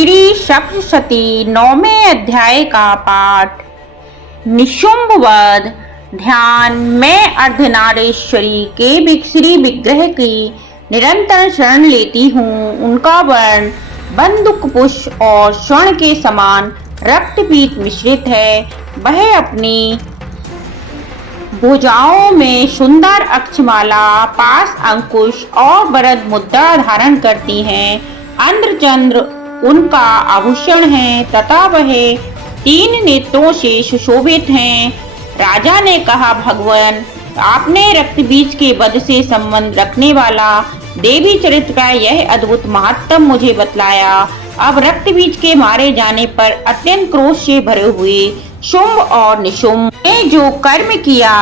श्री सप्तशती 9वें अध्याय का पाठ। निशुंभ वध। ध्यान। मैं अर्धनारीश्वरी के श्री विग्रह की निरंतर शरण लेती हूँ। उनका वर्ण बंदूक पुष्प और स्वर्ण के समान रक्तपीत मिश्रित है। वह अपनी भुजाओं में सुंदर अक्षमाला, पास अंकुश और वरद मुद्रा धारण करती हैं। इंद्रचंद्र उनका आभूषण है तथा वह 3 नेत्रों से सुशोभित हैं। राजा ने कहा, भगवान, आपने रक्त बीज के वध से संबंध रखने वाला देवी चरित्र का यह अद्भुत महात्म मुझे बतलाया। अब रक्त बीज के मारे जाने पर अत्यंत क्रोध से भरे हुए शुंभ और निशुंभ ने जो कर्म किया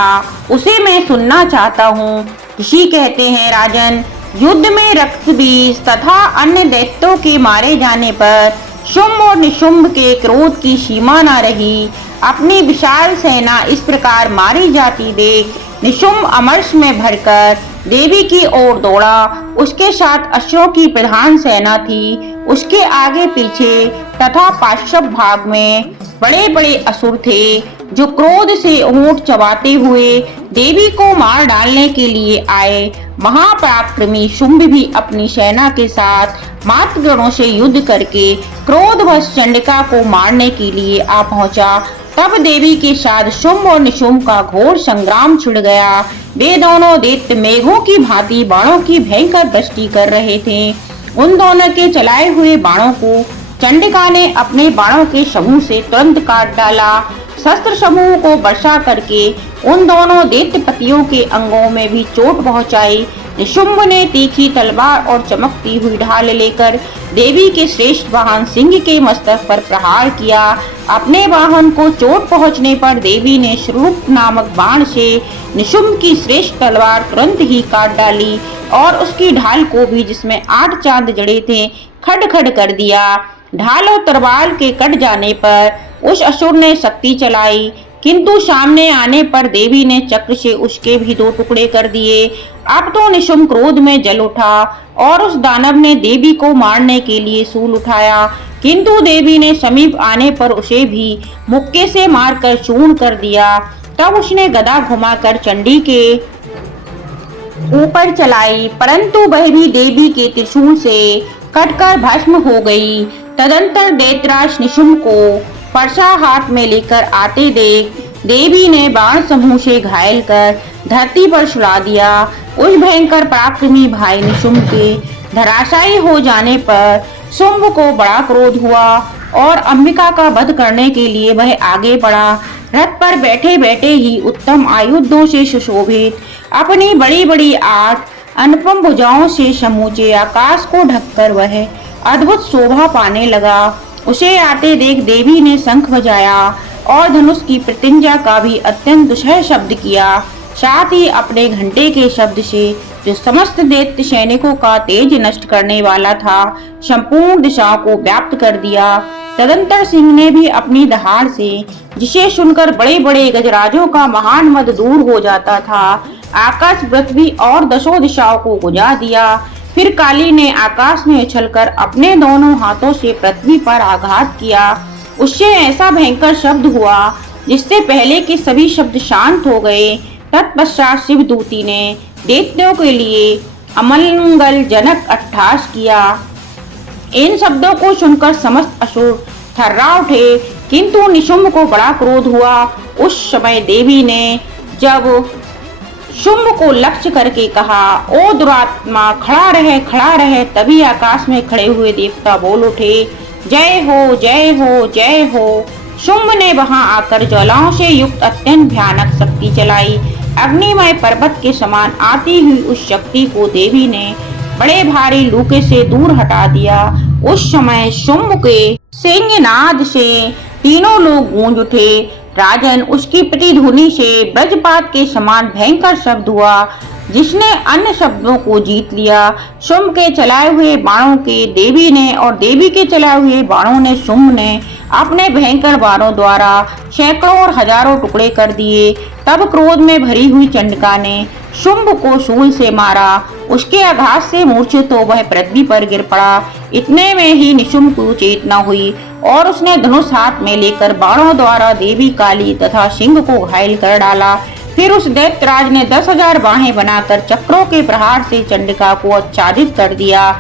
उसे मैं सुनना चाहता हूँ। ऋषि कहते हैं, राजन, युद्ध में रक्त बीज तथा अन्य दैत्यों के मारे जाने पर शुंभ और निशुंभ के क्रोध की सीमा न रही। अपनी विशाल सेना इस प्रकार मारी जाती देख निशुंभ अमर्ष में भरकर देवी की ओर दौड़ा। उसके साथ अश्वों की प्रधान सेना थी। उसके आगे पीछे तथा पार्श्व भाग में बड़े बड़े असुर थे जो क्रोध से ऊंट चबाते हुए देवी को मार डालने के लिए आए। महापराक्रमी शुंभ भी अपनी सेना के साथ मातगणों से युद्ध करके क्रोधवश चंडिका को मारने के लिए आ पहुंचा। तब देवी के साथ शुंभ और निशुंभ का घोर संग्राम छिड़ गया। वे दोनों दैत्य मेघों की भांति बाणों की भयंकर वृष्टि कर रहे थे। उन दोनों के चलाए हुए बाणों को चंडिका ने अपने बाणों के समूह से तुरंत काट डाला। शस्त्र समूह को वर्षा करके उन दोनों दैत्यपतियों के अंगों में भी चोट पहुंचाई। निशुंभ ने तीखी तलवार और चमकती हुई ढाल लेकर देवी के श्रेष्ठ वाहन सिंह के मस्तक पर प्रहार किया। अपने वाहन को चोट पहुंचने पर देवी ने श्रूप नामक बाण से निशुंभ की श्रेष्ठ तलवार तुरंत ही काट डाली और उसकी ढाल को भी, जिसमें 8 चांद जड़े थे, खड खड कर दिया। ढाल और तलवार के कट जाने पर उस असुर ने शक्ति चलाई, किंतु सामने आने पर देवी ने चक्र से उसके भी 2 टुकड़े कर दिए। अब तो निशुंभ क्रोध में जल उठा और उस दानव ने देवी को मारने के लिए शूल उठाया, किंतु देवी ने समीप आने पर उसे भी मुक्के से मारकर चूर्ण कर दिया। तब उसने गदा घुमाकर चंडी के ऊपर चलाई, परंतु वह भी देवी के त्रिशूल से कटकर भस्म हो गई। तदंतर दैत्यराज निशुंभ को फरसा हाथ में लेकर आते देख देवी ने बाण समूह से घायल कर धरती पर सुला दिया। उस भयंकर पराक्रमी भाई निशुंभ के धराशायी हो जाने पर शुंभ को बड़ा क्रोध हुआ और अंबिका का वध करने के लिए वह आगे बढ़ा। रथ पर बैठे बैठे ही उत्तम आयुधों से सुशोभित अपनी बड़ी बड़ी 8 अनुपम भुजाओं से समूचे आकाश को ढककर वह अद्भुत शोभा पाने लगा। उसे आते देख देवी ने शंख बजाया और धनुष की प्रतिज्ञा का भी अत्यंत दुस्सह शब्द किया। साथ ही अपने घंटे के शब्द से, जो समस्त दैत्य सैनिकों का तेज नष्ट करने वाला था, संपूर्ण दिशाओं को व्याप्त कर दिया। तदंतर सिंह ने भी अपनी दहाड़ से, जिसे सुनकर बड़े बड़े गजराजों का महान मद दूर हो जाता था, आकाश, पृथ्वी और 10 दिशाओं को गुजा दिया। फिर काली ने आकाश में उछलकर अपने दोनों हाथों से पृथ्वी पर आघात किया। उससे ऐसा भयंकर शब्द हुआ जिससे पहले के सभी शब्द शांत हो गए। तत्पश्चात शिवदूती ने दैत्यों के लिए अमंगलजनक अट्टहास किया। इन शब्दों को सुनकर समस्त असुर थर्रा उठे, किंतु निशुंभ को बड़ा क्रोध हुआ। उस समय देवी ने जब शुंभ को लक्ष्य करके कहा, ओ दुरात्मा, खड़ा रहे। तभी आकाश में खड़े हुए देवता बोल उठे, जय हो, जय हो, जय हो। शुंभ ने वहां आकर ज्वालाओं से युक्त अत्यंत भयानक शक्ति चलाई। अग्निमय पर्वत के समान आती हुई उस शक्ति को देवी ने बड़े भारी लूके से दूर हटा दिया। उस समय शुंभ के सिंहनाद से तीनों लोग गूंज उठे। राजन, उसकी प्रतिध्वनि से वज्रपात के समान भयंकर शब्द हुआ, जिसने अन्य शब्दों को जीत लिया। शुंभ के चलाए हुए बाणों के देवी ने और देवी के चलाए हुए बाणों ने शुंभ ने अपने भयंकर बाणों द्वारा सैकड़ों और हजारों टुकड़े कर दिए। तब क्रोध में भरी हुई चंडिका ने शुंभ को शूल से मारा। उसके आघात से मूर्छित तो वह पृथ्वी पर गिर पड़ा। इतने में ही निशुंभ को चेतना हुई और उसने धनुष हाथ में लेकर बाणों द्वारा देवी काली तथा सिंह को घायल कर डाला। फिर उस दैत्यराज ने 10,000 बाहें बनाकर चक्रों के प्रहार से चंडिका को आच्छादित कर दिया।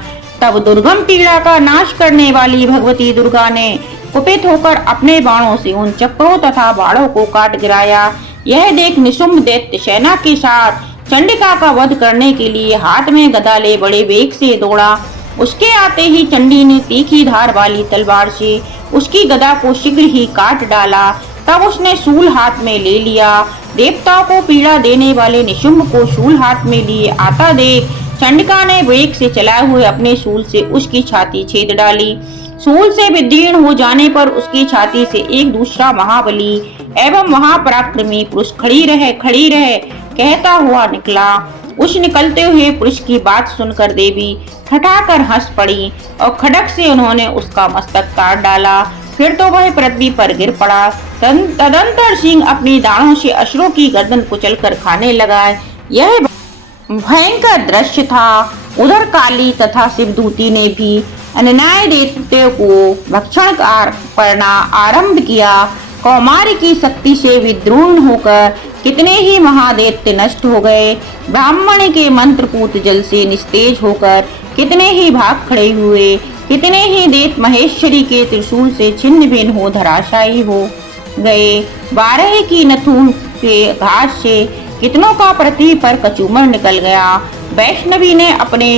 तब दुर्गम पीड़ा का नाश करने वाली भगवती दुर्गा ने कुपित होकर अपने बाणों से उन चक्रों तथा बाणों को काट गिराया। यह देख निशुंभ दैत्य सेना के साथ चंडिका का वध करने के लिए हाथ में गदा ले बड़े वेग से दौड़ा। उसके आते ही चंडी ने तीखी धार वाली तलवार से उसकी गदा को शीघ्र ही काट डाला। तब उसने शूल हाथ में ले लिया। देवताओं को पीड़ा देने वाले निशुंभ को शूल हाथ में लिए आता देख चंडिका ने वेग से चलाए हुए अपने शूल से उसकी छाती छेद डाली। शूल से विदीर्ण हो जाने पर उसकी छाती से एक दूसरा महाबली एवं महापराक्रमी पुरुष खड़ी रहे कहता हुआ निकला। उस निकलते हुए पुरुष की बात सुनकर देवी ठठाकर हंस पड़ी और खड़क से उन्होंने उसका मस्तक काट डाला। फिर तो वह पृथ्वी पर गिर पड़ा। तदंतर सिंह अपनी दाढ़ों से असुरों की गर्दन कुचलकर खाने लगा। यह भयंकर दृश्य था। उधर काली तथा शिवदूती ने भी अन्याय दैत्य को भक्षण करना आरंभ किया। कौमारी की शक्ति से विद्रोह होकर कितने ही महादैत्य नष्ट हो गए। ब्राह्मण के मंत्रपूत जल से निस्तेज होकर कितने ही भाग खड़े हुए। कितने ही दैत्य महेश्वरी के त्रिशूल से छिन्न भिन्न हो धराशायी हो गए। 12 की नथुन के घात से कितनों का पृथ्वी पर कचूमर निकल गया। वैष्णवी ने अपने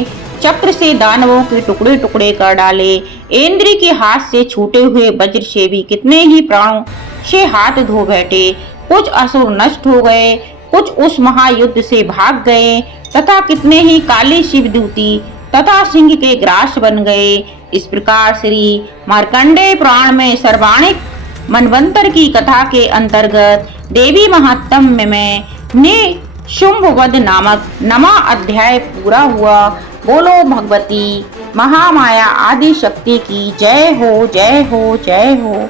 चक्र से दानवों के टुकड़े टुकड़े कर डाले। इंद्री के हाथ से छूटे हुए वज्र से भी कितने ही प्राणों से हाथ धो बैठे। कुछ असुर नष्ट हो गए, कुछ उस महायुद्ध से भाग गए तथा कितने ही काली शिवदूती तथा सिंह के ग्रास बन गए। इस प्रकार श्री मार्कंडेय पुराण में सर्वाणिक मनवंतर की कथा के अंतर्गत देवी महात्म्य में निशुंभ वध नामक 9वां अध्याय पूरा हुआ। बोलो भगवती महामाया आदि शक्ति की जय हो, जय हो, जय हो।